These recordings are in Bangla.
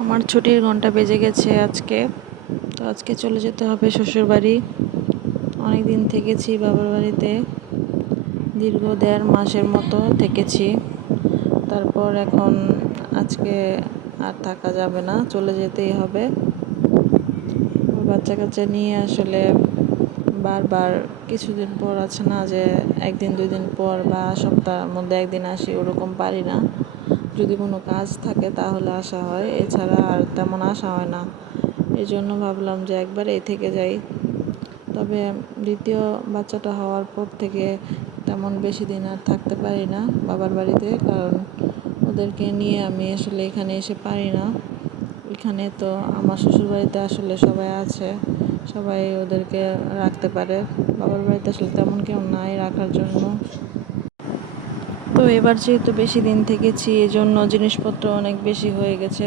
আমার ছুটির ঘন্টা বেজে গেছে আজকে। তো আজকে চলে যেতে হবে শ্বশুরবাড়ি। অনেক দিন থেকেছি বাবার বাড়িতে, দীর্ঘ 1.5 মাসের মতো থেকেছি। তারপর এখন আজকে আর থাকা যাবে না, চলে যেতেই হবে। বাচ্চা কাচ্চা নিয়ে আসলে বারবার কিছুদিন পর আছে না যে 1 দিন 2 দিন পর বা সপ্তাহের মধ্যে 1 দিন আসি, ওরকম পারি না। যদি কোনো কাজ থাকে তাহলে আসা হয়, এছাড়া আর তেমন আসা হয় না। এই জন্য ভাবলাম যে একবারেই থেকে যাই। তবে দ্বিতীয় বাচ্চাটা হওয়ার পর থেকে তেমন বেশি দিন আর থাকতে পারি না বাবার বাড়িতে, কারণ ওদেরকে নিয়ে আমি আসলে এখানে এসে পারি না। এখানে তো আমার শ্বশুরবাড়িতে আসলে সবাই আছে, সবাই ওদেরকে রাখতে পারে। বাবার বাড়িতে আসলে তেমন কেউ নাই রাখার জন্য। তো এবার যেহেতু বেশি দিন থেকেছি, এজন্য জিনিসপত্র অনেক বেশি হয়ে গেছে,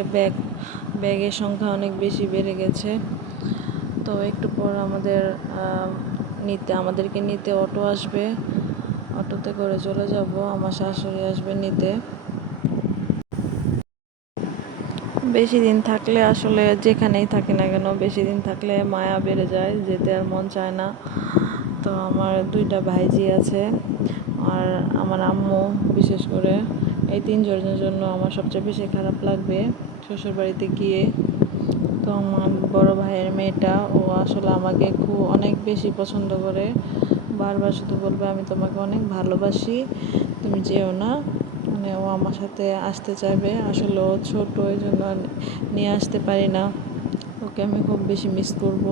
ব্যাগের সংখ্যা অনেক বেশি বেড়ে গেছে। তো একটু পর আমাদেরকে নিতে অটো আসবে। অটোতে করে চলে যাব, আমার শাশুড়ি আসবে নিতে। বেশি দিন থাকলে আসলে যেখানেই থাকি না কেন, বেশি দিন থাকলে মায়া বেড়ে যায়, যেতে আর মন চায় না। তো আমার 2টা ভাইঝি আছে, আর আমার আম্মু বিশেষ করে, এই 3 জনের জন্য আমার সবচেয়ে বেশি খারাপ লাগবে শ্বশুরবাড়িতে গিয়ে। তো আমার বড় ভাইয়ের মেয়েটা, ও আসলে আমাকে অনেক বেশি পছন্দ করে। বারবার শুধু বলবে আমি তোমাকে অনেক ভালোবাসি, তুমি যেও না। মানে ও আমার সাথে আসতে চাইবে, আসলে ও ছোট, এই জন্য নিয়ে আসতে পারি না। ওকে আমি খুব বেশি মিস করব।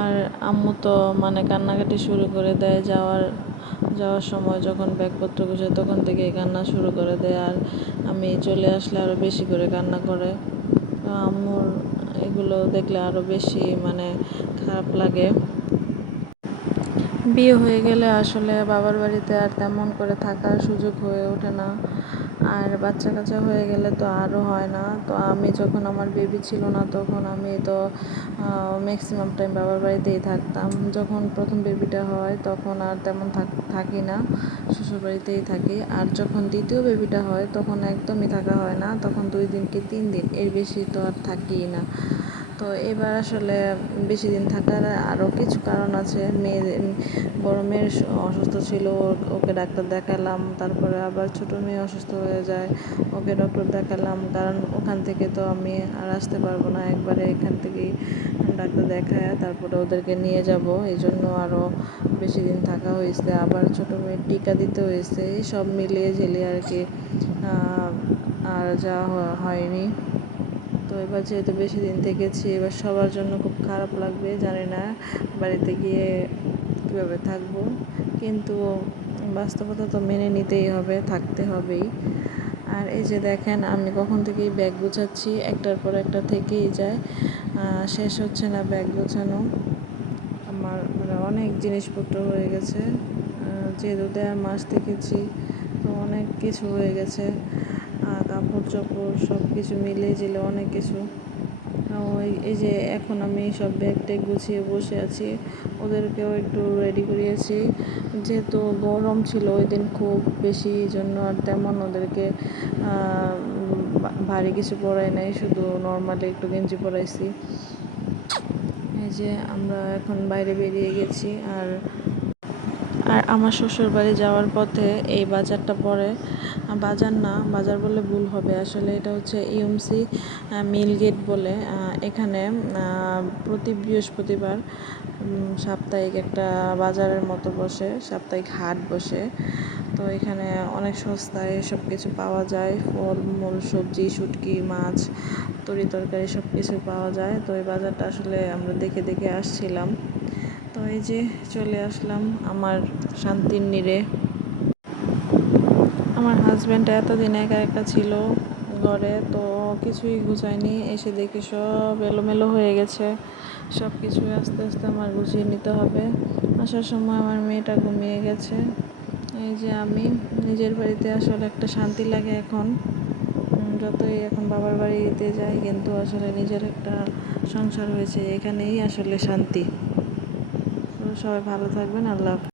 আর আম্মু তো মানে কান্নাকাটি শুরু করে দেয় যাওয়ার সময়, যখন ব্যাগপত্র গুছায় তখন থেকে কান্না শুরু করে দেয়। আর আমি চলে আসলে আরও বেশি করে কান্না করে। তো আম্মুর এগুলো দেখলে আরও বেশি মানে খারাপ লাগে। বিয়ে হয়ে গেলে আসলে বাবার বাড়িতে আর তেমন করে থাকার সুযোগ হয়ে ওঠে না, আর বাচ্চা কাচ্চা হয়ে গেলে তো আরও হয় না। তো আমি যখন আমার বেবি ছিল না, তখন আমি তো ম্যাক্সিমাম টাইম বাবার বাড়িতেই থাকতাম। যখন প্রথম বেবিটা হয় তখন আর তেমন থাকি না, শ্বশুরবাড়িতেই থাকি। আর যখন দ্বিতীয় বেবিটা হয় তখন একদমই থাকা হয় না, তখন 2 দিন কি 3 দিন, এর বেশি তো আর থাকিই না। তো এবার আসলে বেশি দিন থাকার আরও কিছু কারণ আছে। বড় মেয়ের অসুস্থ ছিল, ওকে ডাক্তার দেখালাম। তারপরে আবার ছোটো মেয়ে অসুস্থ হয়ে যায়, ওকে ডক্টর দেখালাম। কারণ ওখান থেকে তো আমি আর আসতে পারবো না, একবারে এখান থেকেই ডাক্তার দেখায় তারপরে ওদেরকে নিয়ে যাব। এই জন্য আরও বেশি দিন থাকা হয়েছে। আবার ছোটো মেয়ের টিকা দিতে হয়েছে, সব মিলিয়ে ঝেলিয়ে আর কি আর যাওয়া হয়নি। তো এবার যেহেতু বেশি দিন থেকেছি, এবার সবার জন্য খুব খারাপ লাগবে, জানি না বাড়িতে গিয়ে কীভাবে থাকবো। কিন্তু বাস্তবতা তো মেনে নিতেই হবে, থাকতে হবেই। আর এই যে দেখেন, আমি কখন থেকেই ব্যাগ গোছাচ্ছি, একটার পর একটা থেকেই যায়, শেষ হচ্ছে না ব্যাগ গোছানো। আমার মানে অনেক জিনিসপত্র হয়ে গেছে, যেহেতু 1.5 মাস থেকেছি, তো অনেক কিছু হয়ে গেছে। কাপড় চোপড় সব কিছু মিলিয়ে ঝিলে অনেক কিছু। এই যে এখন আমি সব ব্যাগ ট্যাগ গুছিয়ে বসে আছি, ওদেরকেও একটু রেডি করিয়েছি। যেহেতু গরম ছিল ওই দিন খুব বেশি, এই জন্য আর তেমন ওদেরকে ভারী কিছু পরাই নাই, শুধু নর্মালি একটু গেঞ্জি পরাইছি। এই যে আমরা এখন বাইরে বেরিয়ে গেছি। আর আমার শ্বশুর বাড়ি যাওয়ার পথে এই বাজারটা পড়ে, বাজার বলে ভুল হবে, আসলে এটা হচ্ছে ইউএমসি মিল গেট বলে। এখানে প্রতি বৃহস্পতিবার সাপ্তাহিক একটা বাজারের মতো বসে, সাপ্তাহিক হাট বসে। তো এখানে অনেক সস্তায় সব কিছু পাওয়া যায়, ফল মূল, সবজি, শুটকি, মাছ, তরি তরকারি সব কিছু পাওয়া যায়। তো এই বাজারটা আসলে আমরা দেখে দেখে আসছিলাম। তো এই যে চলে আসলাম আমার শান্তির নীড়ে। আমার হাজব্যান্ড এতদিন একা একা ছিল ঘরে, তো কিছুই গুছায়নি, এসে দেখি সব এলোমেলো হয়ে গেছে। সব কিছুই আস্তে আস্তে আমার গুছিয়ে নিতে হবে। আসার সময় আমার মেয়েটা ঘুমিয়ে গেছে। এই যে আমি নিজের বাড়িতে আসলে একটা শান্তি লাগে এখন, যতই এখন বাবার বাড়িতে যাই, কিন্তু আসলে নিজের একটা সংসার হয়েছে, এখানেই আসলে শান্তি। তো সবাই ভালো থাকবেন, আল্লাহ হাফেজ।